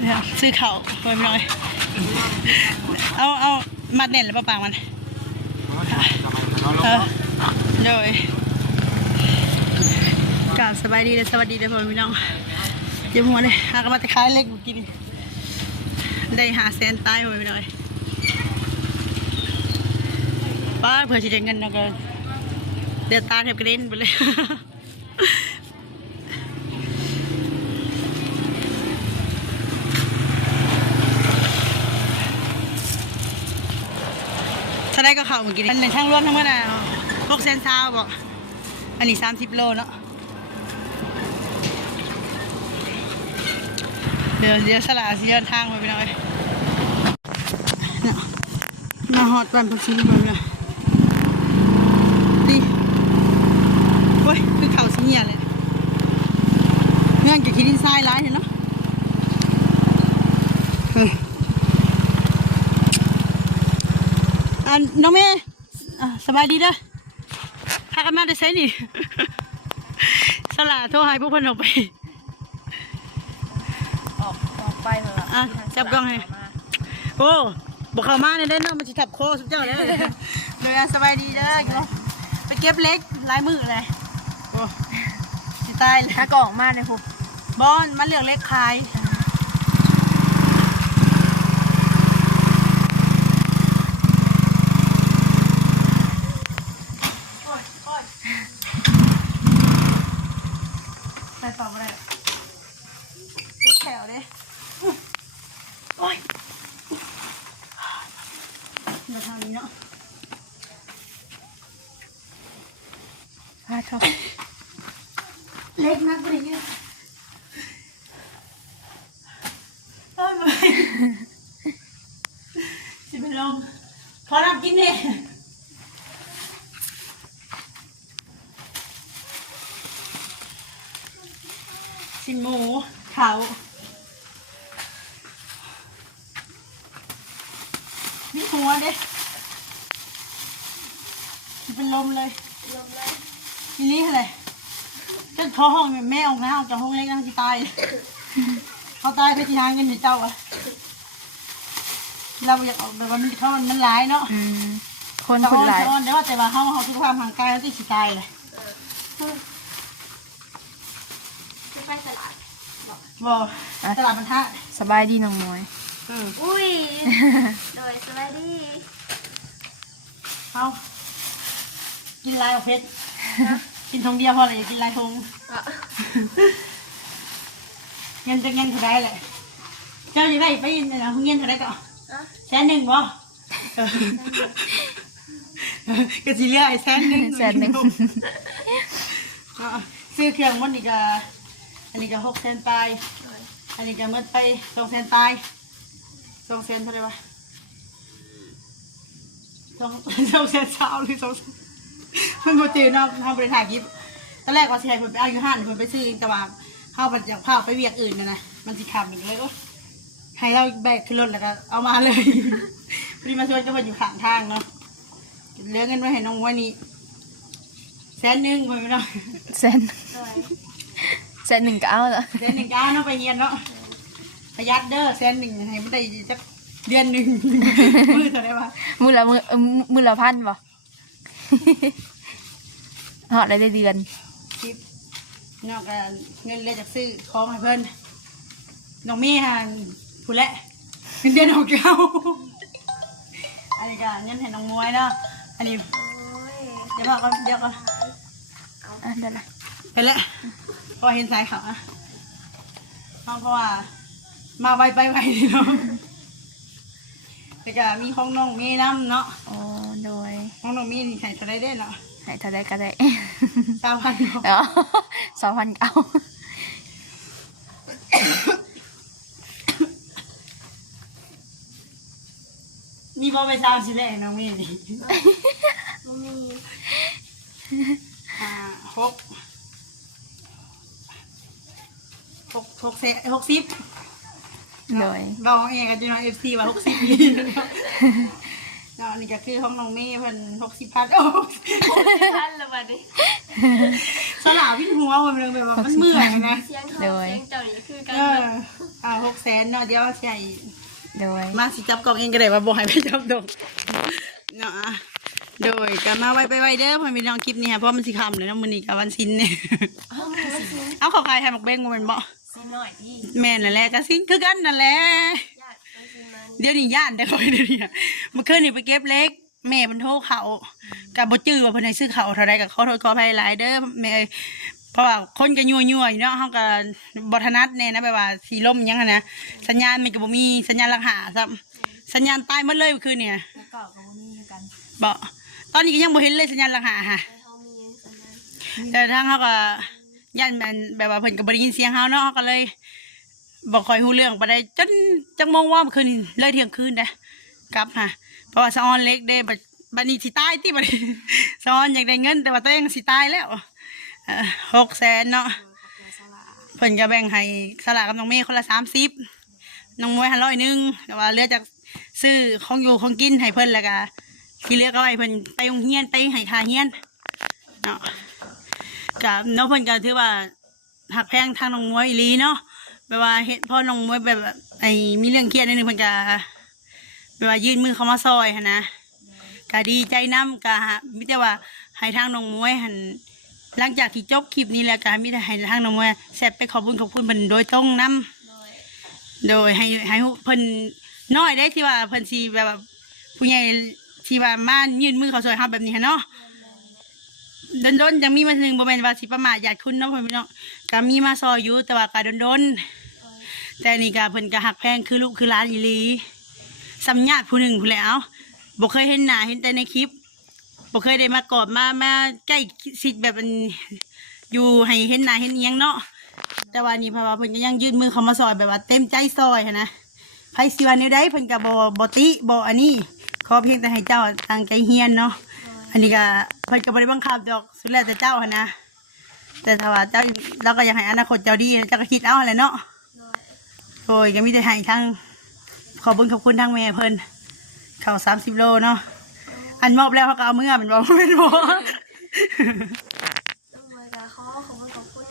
เนี่ยซื้อเข่าเพิ่มหน่อยเอามัดเน่นหรือเปล่าปางมันเลยกราบสบายดีเลยสวัสดีเลยพ่อพี่น้องเดี๋ยวหัวเลยหากมาตะคายเล็กกินได้หาแสนตายพ่อพี่น้องป้าเผื่อจะได้เงินนะก็เดือดตาแทบกระเด็นไปเลยถ้าได้ก็เข่าเมื่อกี้อันในช่างรวมทั้งหมด6เซนซาวบอกอันนี้30 โลเนาะเดี๋ยวสละเสียทางไปหน่อยมาหอดบ้านพักชิ้นไปเลยดิโอ้ยคือเข่าสีเงียเลยเงื่อนกับขี้ดินทรายร้ายเห็นเนาะน้องเมย์สบายดีเด้อพากันมาได้ใช้นี่สละโทรหาพวกเพิ่นออกไปออกไปเถอะจับกล้องให้โอ้บอกเขามาเนี่ยได้เนาะมันจะถับโคสุดเจ้าเลยสบายดีเด้อไปเก็บเล็กลายมือเลยโอ้สิตายเลยถ้ากล่องมาเนี่ยผมบอลมันเหลืองเล็กขายใส่ต่อมาเลยแถวเลยโอ้ยมาทางนี้เนาะชอบเล็กนักกว่านี้มาสิเป็นลมขอรับกินเนี่ยสินหมูเขานี่หัวเด้เป็นลมเลยทีนี้อะไรก็ท้อห้องแม่ออกนะออกจากห้องเล็กนั่งที่ตายเขาตายไปที่หางเงินเจ้าอะเราอยากออกแต่ว่ามันร้ายเนาะคนหลายเดี๋ยวแต่ว่าเขาทุกความห่างไกลเขาที่สิตายเลยจะไปตลาดบอกตลาดบรรทัดสบายดีน้องมวยอุ้ยโดยสบายดี เอากินลายเพชรกินทงเดียวพอเลยกินลายทงเงินจะเงินเท่าไรแหละเจ้าจะไปยินนะเงินเท่าไรก่อน100,000บ่ก็สิเรียก100,000ซื้อเครื่องมันอีกอันนี้ก็600,000 ปลายอันนี้ก็เมื่อไป200,000 ปลาย200,000เท่าไรวะ200,000หรือ200,000มันโมเจนอกทำบริษัทยิบตอนแรกว่าสิให้ผมไปเอาอยู่ห้างผมไปซื้อแต่ว่าเข้าไปจากผ้าไปเวียกอื่นนะมันสิขาดอีกเลยให้เราแบกขึ้นรถแล้วก็เอามาเลยพอดีมาช่วยก็มาอยู่ข้างทางเนาะเหลือเงินไว้ให้น้องวันนี้100,000ไปไม่ได้100,000ก็เอาละ100,000ก็เอาเนาะไปเฮียนเนาะประหยัดเด้อ100,000ให้ไม่ได้สักเดือน1มือเท่าไรวะมือละ1,000ป่ะหอดได้เดือนคิดนอกจากเงินเลยจากซื้อของให้เพิ่นน้องเมย์หันผู้เละเงินเดือนของเก่าอันนี้ก็เงินให้น้องมวยเนาะอันนี้เดี๋ยวก็ได้ละไปละพอเห็นสายเขาอะเพราะว่ามาไวไปเนาะแต่ก็มีของน้องเมย์น้ำเนาะโอ้โดยของน้องเมย์นี่ใส่เท่าไรได้เนาะให้เท่าไรก็ได้2,000เนาะ2,000เอามีบอไปสร้างสิแรกน้องเมย์นี่มี60เลยบอกเองกันจะน้องFC ว่า60นี่เนาะนี่ก็คือของน้องเมย์เพิ่น60,000โอ้ท่านละบัดนี้สลาวิ่งหัวมันแบบว่ามันเมื่อยนะเสียงเจ้านี่คือกัน 600,000เนาะเดี๋ยวใส่ โดย มาสิจับกล่องเองก็ได้ว่าบ่ให้ไปจับดอกเนาะโดยก็มาไว้ไปไว้เด้อพ่อพี่น้องคลิปนี้ค่ะเพราะมันสิค่ำเลยเนาะมื้อนี้ก็วันศิลเนี่ยเอาเขาขายให้บักเบ้งบ่แม่นบ่ ซีหน่อยที่ แม่นนั่นแหละก็สิคือกันนั่นแหละ ญาติไปซีมัน เดี๋ยวนี้ย่านแต่คอยเดี๋ยวนี้เมื่อคืนนี่ไปเก็บเล็กแม่มันโทรเขากับบ่จื้อว่าเพิ่นให้ซื้อเขาเท่าใดก็ขอโทษขออภัยหลายเด้อแม่เพราะว่าคนก็ยั่วอยู่เนาะเฮาก็บ่ถนัดแน่นะแบบว่าสีลมหยังหั่นนะสัญญาณมันก็บ่มีสัญญาณรักหาซ้ำสัญญาณตายหมดเลยเมื่อคืนเนี่ย แล้วก็กับมีกัน บ่ตอนนี้ก็ยังบ่เห็นเลยสัญญาณรักหาค่ะ ในห้องมีสัญญาณ แต่ทางเฮาก็ย่านมันแบบว่าเพิ่นก็บ่ได้ยินเสียงเฮาเนาะเฮาก็เลยบ่ค่อยฮู้เรื่องปานใดจนจังมองว่าเมื่อคืนนี่เลยเที่ยงคืนเด้กลับค่ะเพราะว่าสะออนเล็กเด้บัดนี้สิตายติบัดนี้ สะออนอยากได้เงินแต่ว่าตัวเองสิตายแล้ว600,000เนาะเพิ่นก็แบ่งให้สลากกับน้องเมย์คนละ30น้องมวย100นึงแต่ว่าเหลือจากซื้อของอยู่ของกินให้เพิ่นแล้วก็ที่เหลือก็ให้เพิ่นไปโรงเรียนไปให้ค่าเรียนเนาะก็น้องเพิ่นก็ถือว่าหักแพงทางน้องมวยอีหลีเนาะแบบว่าเฮ็ดพ่อน้องมวยแบบไอ้มีเรื่องเครียดนิดนึงเพิ่นก็แบบว่ายื่นมือเข้ามาซอยหั่นนะก็ดีใจนำก็มีแต่ว่าให้ทางน้องมวยหั่นหลังจากที่จบคลิปนี้แล้วก็มีแต่ให้ทางน้องมวยแซ่บไปขอบคุณเพิ่นโดยตรงนำ โดยให้เพิ่นน้อยได้ที่ว่าเพิ่นสิแบบว่าผู้ใหญ่ที่ว่ามายื่นมือเขาช่วยเฮาแบบนี้หั้นเนาะโดนๆจังมีมานึงบ่แม่นว่าสิประมาทญาติคุณเนาะเพิ่นพี่น้องก็มีมาซอยอยู่แต่ว่าก็โดนๆแต่นี่ก็เพิ่นก็ฮักแพงคือลูกคือหลานอีหลีสำญาติผู้หนึงพู้นแหล้วบ่เคยเห็นหน้าเห็นแต่ในคลิปบ่เคยได้มากอดมาใกล้ชิดแบบมันอยู่ให้เห็นหน้าเห็นอีหยังเนาะแต่ว่านี่เพราะว่าเพิ่นก็ยังยื่นมือเข้ามาซอยแบบว่าเต็มใจซอยหั้นนะไผสิว่าแนวใดเพิ่นก็บ่ติบ่อันนี้ขอเพียงแต่ให้เจ้าตั้งใจเรียนเนาะอันนี้ก็เพิ่นก็บ่ได้บังคับดอกสุดแล้วแต่เจ้าหั้นนะแต่ถ้าว่าเจ้าเราก็อยากให้อนาคตเจ้าดีเจ้าก็คิดเอาหั่นแหละเนาะโอ้ยก็มีแต่ให้ทั้งขอบคุณทั้งแม่เพิ่นเข้า30 โลเนาะอันมอบแล้วเขาก็เอามือมันบ่แม่นบ่ น้องมวยก็ขอบคุณ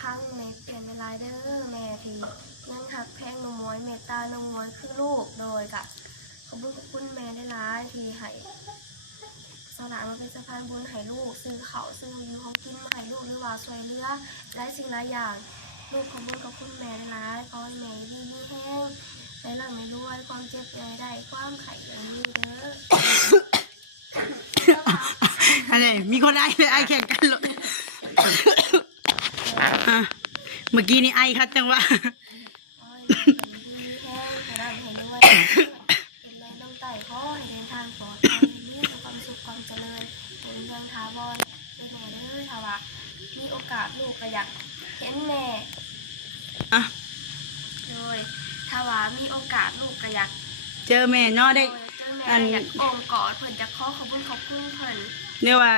ทั้งแม่เปลี่ยนเวลาเด้อแม่ที่ยังหักแพงน้องมวยเมตตาน้องมวยคือลูกโดยกะขอบคุณแม่ได้ร้ายที่ให้สลากมาเป็นสะพานบุญให้ลูกซื้อเขาซื้ออยู่ของกินมาให้ลูกหรือว่าช่วยเหลือหลายสิ่งหลายอย่างลูกขอบคุณแม่ได้ร้ายขอให้แม่ดีมีแห้งได้ร่ำไม่รวยความเจ็บใหญ่ได้ความไข่อย่างนี้เด้อ อะไรมีคนไอแข่งกันเลยเมื่อกี้นี่ไอครับจังหวะ โอ้ยดีแห้งให้ร่ำให้รวยเป็นแรงต้องไต่ข้อให้เดินทางปลอดภัยมีความสุขความเจริญเป็นเมืองทาวรเป็นแม่เด้อค่ะว่ามีโอกาสลูกก็อยากเห็นแม่ อ่ะ โดยถ้าว่ามีโอกาสลูกก็อยาก เจอแม่เนาะได้ เจอแม่อยากอ้อมกอดเพิ่นจะขอบคุณเพิ่น เรียกว่า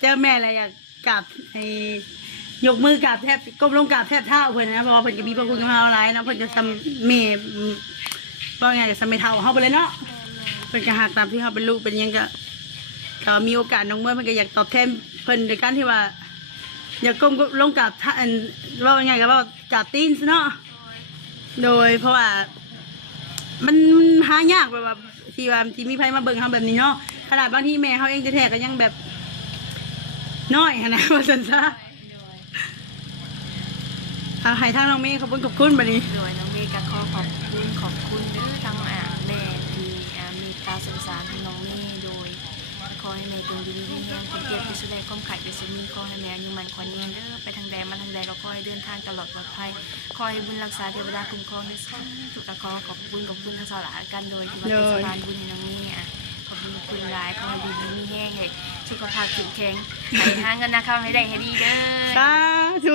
เจอแม่อะไรอยากกราบให้ยกมือกราบแทบก้มลงกราบแทบเท้าเพิ่นนะเพราะว่าเพิ่นก็มีพระคุณกับเราหลายเนาะเพิ่นจะทำแม่ว่าไงจะทำไม่เท่าเฮาไปเลยเนาะ เพิ่นก็หักตามที่เขาเป็นลูกเป็นหยังก็มีโอกาสน้องเมื่อเพิ่นก็อยากตอบแทนเพิ่นในการที่ว่า อยากก้มลงกับท่านว่าไงก็ว่ากราบตีนซะเนาะโดยเพราะว่ามันหายากแบบว่าที่มีไผมาเบิ่งเฮาแบบนี้เนาะขนาดบางทีแม่เฮาเองแท้ๆก็ยังแบบน้อยหั้นนะว่าซั่นซะเอาให้ทางน้องเมย์ขอบคุณบัดนี้ โดยน้องเมย์ก็ขอบคุณเด้อทั้งแม่ที่มีตาสงสารน้องเมย์โดยขอให้แม่เป็นดีมีแรงคนเจ็บที่สุดแรงความไข่ที่สุดมีขอให้แม่อายุมันขวัญยืนเด้อไปทางใดมาทางใดก็ขอให้เดินทางตลอดปลอดภัยขอให้บุญรักษาเทวดาคุ้มครองด้วยซ้ำถูกตะขอขอบคุณทั้งสองหลานกันโดยที่ว่าเป็นสะพานบุญให้น้องเมย์ขอบคุณหลายขอให้ดีมีแห้งให้สุขภาพแข็งแรงให้หาเงินเข้าให้ได้ให้ดีเด้อ สาธุ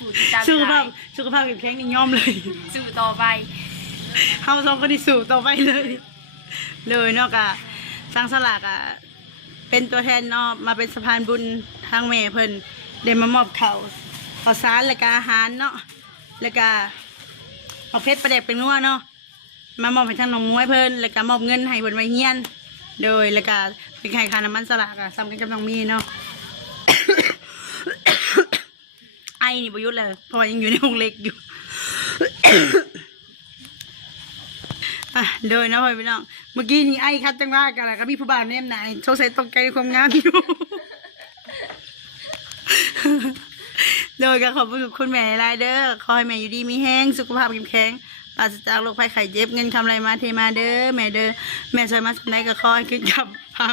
ผู้ที่ตาม สุขภาพแข็งแรงนี่ยอมเลย สู้ต่อไป เฮาสองคนที่สู่ต่อไปเลยเนาะกะสร้างสลากอะเป็นตัวแทนเนาะมาเป็นสะพานบุญทางแม่เพิ่นได้มามอบข้าวสารและก็อาหารเนาะแล้วก็เอาเพชรประเด็กเป็นนัวเนาะมามอบให้ทางน้องมวยเพิ่นแล้วก็มอบเงินให้เพิ่นไว้เฮียนโดยแล้วก็เป็นค่าน้ำมันสลากอะซ้ำกันกับน้องมีเนาะ ไอนี่บ่หยุดเลยเพราะว่ายังอยู่ในห้องเล็กอยู่ โดยนะพ่อพี่น้องเมื่อกี้นี่ไอ้คัดจังว่ากันแหละก็มีผู้บ่าวแนมไหนโชคใส่ตกใจในความงามอยู่ โดยก็ขอบคุณแม่หลายเด้อขอให้แม่อยู่ดีมีแห้งสุขภาพเข้มแข็งปราศจากโรคภัยไข้เจ็บเงินคำไรมาเทมาเด้อแม่เด้อแม่ช่วยมาสำได้ก็ขอให้ขึ้นกับพา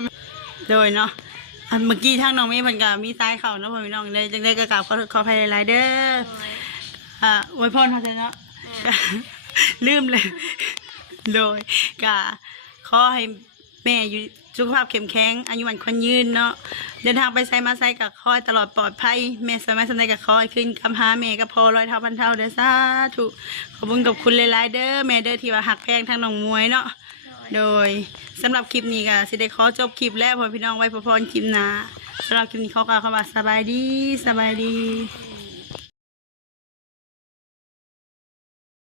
โดยเนาะเมื่อกี้ทางน้องเมย์เพิ่นก็มีซ้ายเข่าเนาะพ่อพี่น้องได้จังได้ก็กราบขออภัยหลายเด้ออวยพรเขาเถอะเนาะ ลืมเลย โดยก็ขอให้แม่อยู่สุขภาพเข้มแข็งอายุมันคนยืนเนาะเดินทางไปไซมาไซกับคอยตลอดปลอดภัยแม่สมัยสำเร็จกับคอยขึ้นคำหาแม่ก็พอร้อยเท่าพันเท่าเด้อสาธุขอบคุณกับคุณหลายๆเด้อแม่เด้อที่ว่าหักแพงทางน้องมวยเนาะโดยสำหรับคลิปนี้ก็สิได้ขอจบคลิปแล้วพอพี่น้องไว้พอพรคลิปหน้าสำหรับคลิปนี้ขอกล่าวคำว่าสบายดี